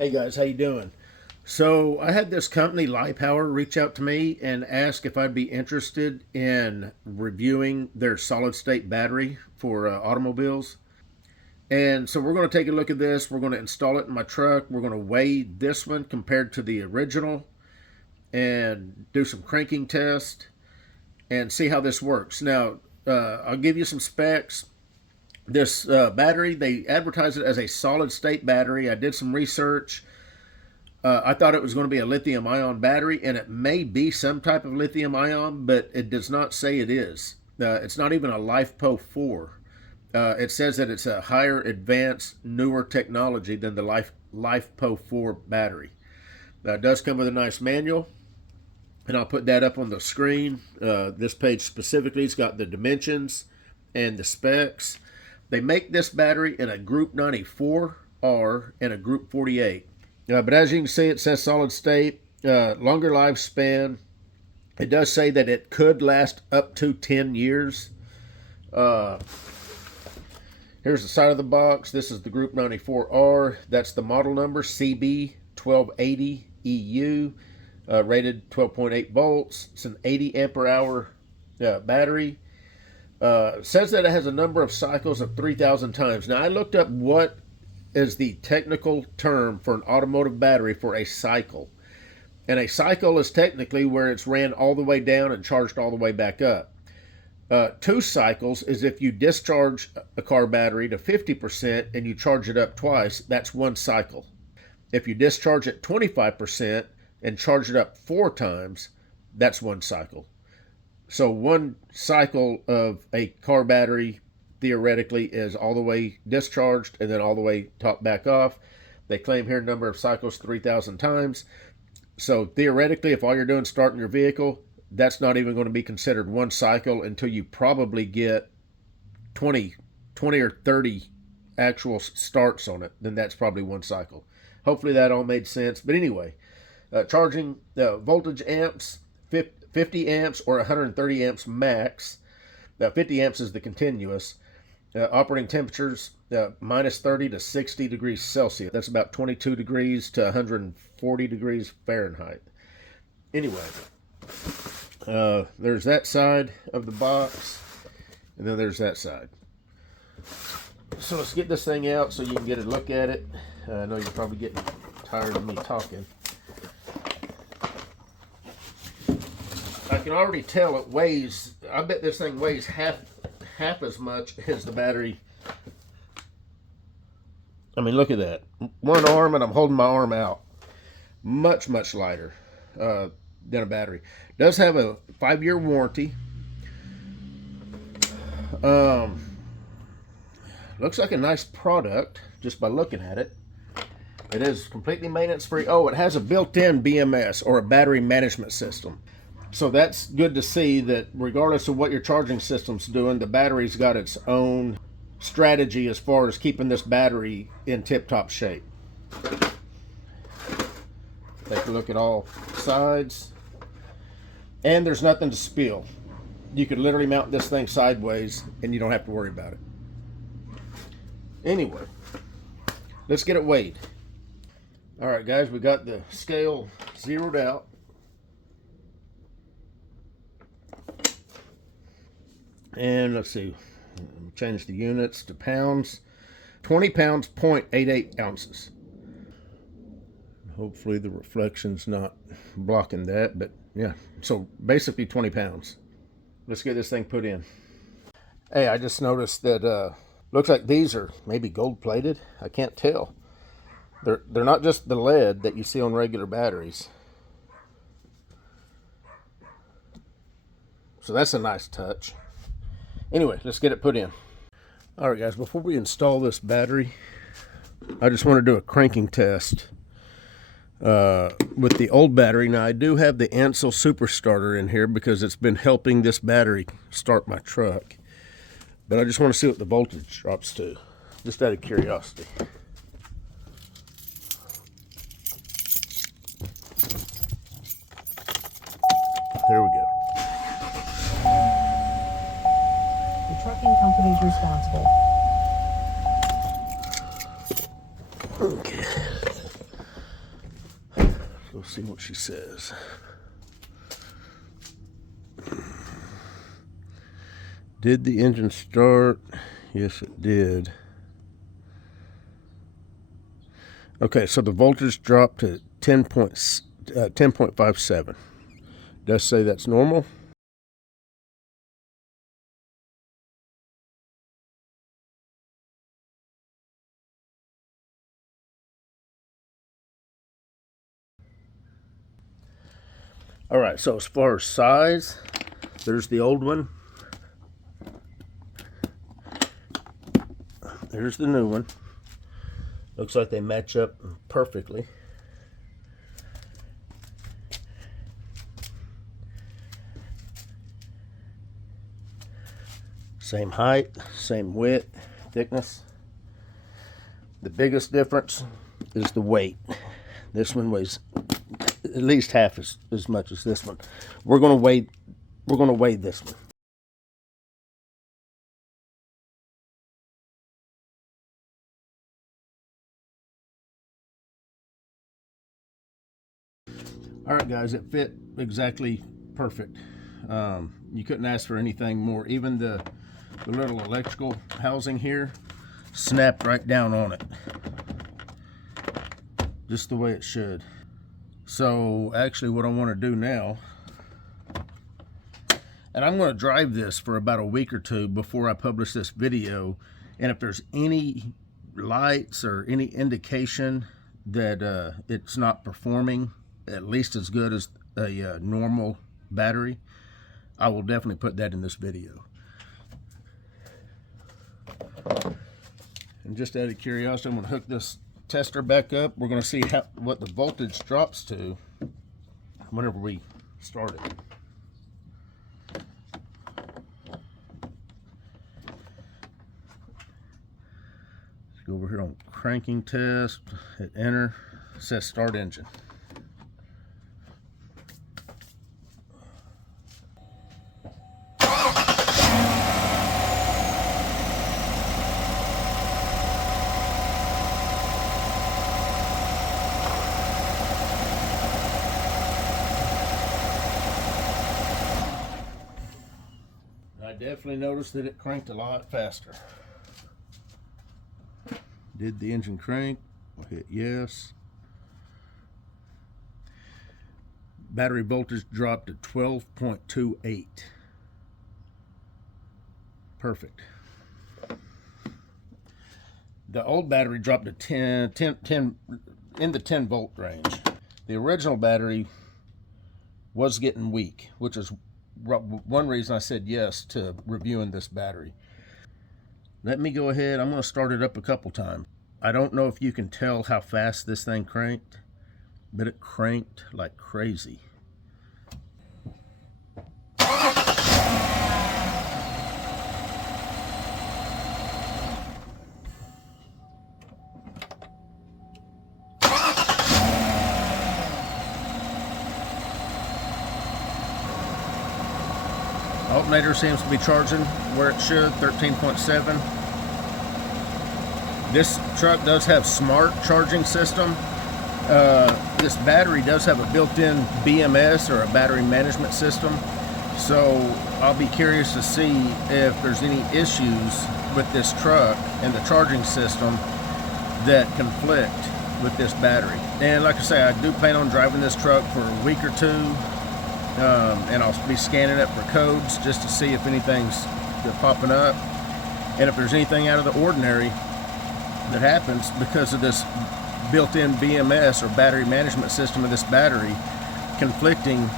Hey guys, how you doing? So I had this company, Lipower, reach out to me and ask if I'd be interested in reviewing their solid state battery for automobiles. And so we're going to take a look at this. We're going to install it in my truck. We're going to weigh this one compared to the original and do some cranking test and see how this works. Now, I'll give you some specs. This battery, they advertise it as a solid state battery. I did some research. I thought it was going to be a lithium ion battery, and it may be some type of lithium ion, but it does not say it is. It's not even a LiFePO 4. It says that it's a higher advanced, newer technology than the LiFePO 4 battery. It does come with a nice manual, and I'll put that up on the screen. This page specifically has got the dimensions and the specs. They make this battery in a Group 94R and a Group 48. But as you can see, it says solid state, longer lifespan. It does say that it could last up to 10 years. Here's the side of the box. This is the Group 94R. That's the model number, CB1280EU, rated 12.8 volts. It's an 80 ampere hour battery. Says that it has a number of cycles of 3,000 times. Now, I looked up what is the technical term for an automotive battery for a cycle. And a cycle is technically where it's ran all the way down and charged all the way back up. 2 cycles is if you discharge a car battery to 50% and you charge it up twice, that's 1 cycle. If you discharge it 25% and charge it up 4 times, that's 1 cycle. So 1 cycle of a car battery theoretically is all the way discharged and then all the way topped back off. They claim here number of cycles 3,000 times. So theoretically, if all you're doing is starting your vehicle, that's not even going to be considered 1 cycle until you probably get 20 or 30 actual starts on it. Then that's probably 1 cycle. Hopefully that all made sense. But anyway, charging voltage amps, 50 amps or 130 amps max. 50 amps is the continuous. Operating temperatures, minus 30 to 60 degrees Celsius. That's about 22 degrees to 140 degrees Fahrenheit. Anyway, there's that side of the box, and then there's that side. So let's get this thing out so you can get a look at it. I know you're probably getting tired of me talking. I can already tell it weighs, I bet this thing weighs half as much as the battery. I mean, look at that. 1 arm, and I'm holding my arm out. Much lighter than a battery. Does have a 5-year warranty. Looks like a nice product just by looking at it. It is completely maintenance free. Oh, it has a built-in BMS, or a battery management system. So that's good to see that regardless of what your charging system's doing, the battery's got its own strategy as far as keeping this battery in tip-top shape. Take a look at all sides. And there's nothing to spill. You could literally mount this thing sideways and you don't have to worry about it. Anyway, let's get it weighed. All right, guys, we got the scale zeroed out. And let's see, change the units to pounds. 20 pounds, 0.88 ounces. Hopefully the reflection's not blocking that, but yeah, so basically 20 pounds. Let's get this thing put in. Hey, I just noticed that looks like these are maybe gold plated. I can't tell. They're not just the lead that you see on regular batteries. So that's a nice touch. Anyway, let's get it put in. All right, guys, before we install this battery, I just want to do a cranking test with the old battery. Now, I do have the Ansel Super Starter in here because it's been helping this battery start my truck. But I just want to see what the voltage drops to, just out of curiosity. There we go. Trucking companies responsible. Okay. We'll see what she says. Did the engine start? Yes, it did. Okay, so the voltage dropped to 10.57. Does say that's normal. All right, so as far as size, there's the old one. There's the new one. Looks like they match up perfectly. Same height, same width, thickness. The biggest difference is the weight. This one weighs at least half as much as this one. We're gonna weigh this one. All right, guys, it fit exactly perfect. You couldn't ask for anything more. Even the little electrical housing here snapped right down on it, just the way it should. So actually what I want to do now, and I'm going to drive this for about a week or two before I publish this video, and if there's any lights or any indication that it's not performing at least as good as a normal battery, I will definitely put that in this video. And just out of curiosity, I'm going to hook this tester back up. We're going to see what the voltage drops to whenever we start it. Let's go over here on cranking test, hit enter, it says start engine. I definitely noticed that it cranked a lot faster. Did the engine crank? We'll hit yes. Battery voltage dropped to 12.28. Perfect. The old battery dropped to 10 in the 10 volt range. The original battery was getting weak, which is one reason I said yes to reviewing this battery. Let me go ahead. I'm going to start it up a couple times. I don't know if you can tell how fast this thing cranked, but it cranked like crazy. Alternator seems to be charging where it should, 13.7. This truck does have smart charging system. This battery does have a built-in BMS, or a battery management system. So I'll be curious to see if there's any issues with this truck and the charging system that conflict with this battery. And like I say, I do plan on driving this truck for a week or two. And I'll be scanning it for codes just to see if anything's popping up, and if there's anything out of the ordinary that happens because of this built-in BMS, or battery management system, of this battery conflicting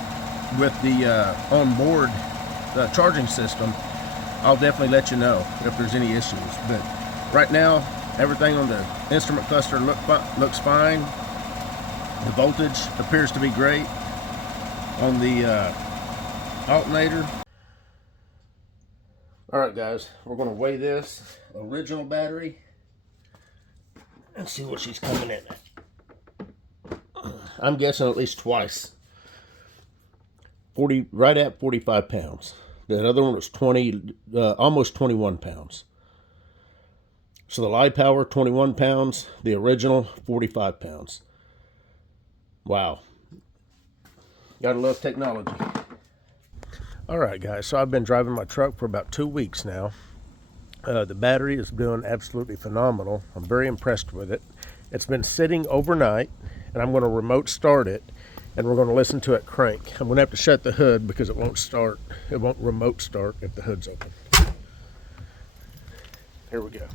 with the onboard charging system. I'll definitely let you know if there's any issues. But right now, everything on the instrument cluster looks fine. The voltage appears to be great on the alternator. All right, guys, we're going to weigh this original battery and see what she's coming in at. I'm guessing at least twice. Right at 45 pounds. That other one was almost 21 pounds. So the Lipower, 21 pounds. The original, 45 pounds. Wow. Gotta love technology. All right, guys, so I've been driving my truck for about 2 weeks now. The battery is doing absolutely phenomenal. I'm very impressed with it. It's been sitting overnight, and I'm going to remote start it, and we're going to listen to it crank. I'm going to have to shut the hood because it won't start. It won't remote start if the hood's open. Here we go.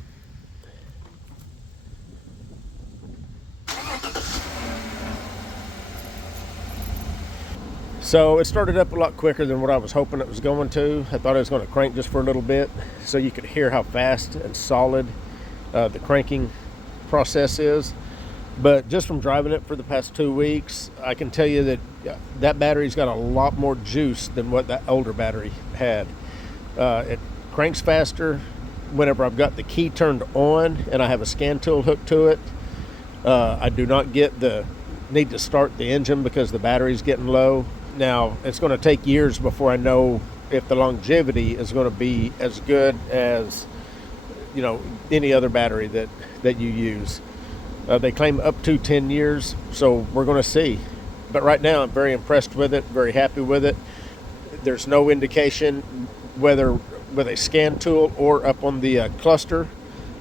So it started up a lot quicker than what I was hoping it was going to. I thought it was going to crank just for a little bit so you could hear how fast and solid the cranking process is. But just from driving it for the past 2 weeks, I can tell you that that battery's got a lot more juice than what that older battery had. It cranks faster whenever I've got the key turned on and I have a scan tool hooked to it. I do not get the need to start the engine because the battery's getting low. Now, it's going to take years before I know if the longevity is going to be as good as, you know, any other battery that you use. They claim up to 10 years, so we're going to see. But right now, I'm very impressed with it, very happy with it. There's no indication, whether with a scan tool or up on the cluster,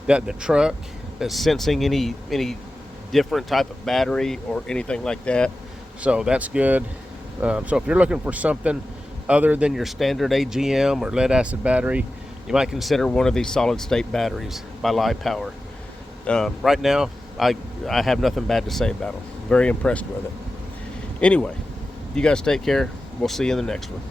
that the truck is sensing any different type of battery or anything like that. So that's good. So if you're looking for something other than your standard AGM or lead acid battery, you might consider one of these solid state batteries by Lipower. Right now, I have nothing bad to say about them. Very impressed with it. Anyway, you guys take care. We'll see you in the next one.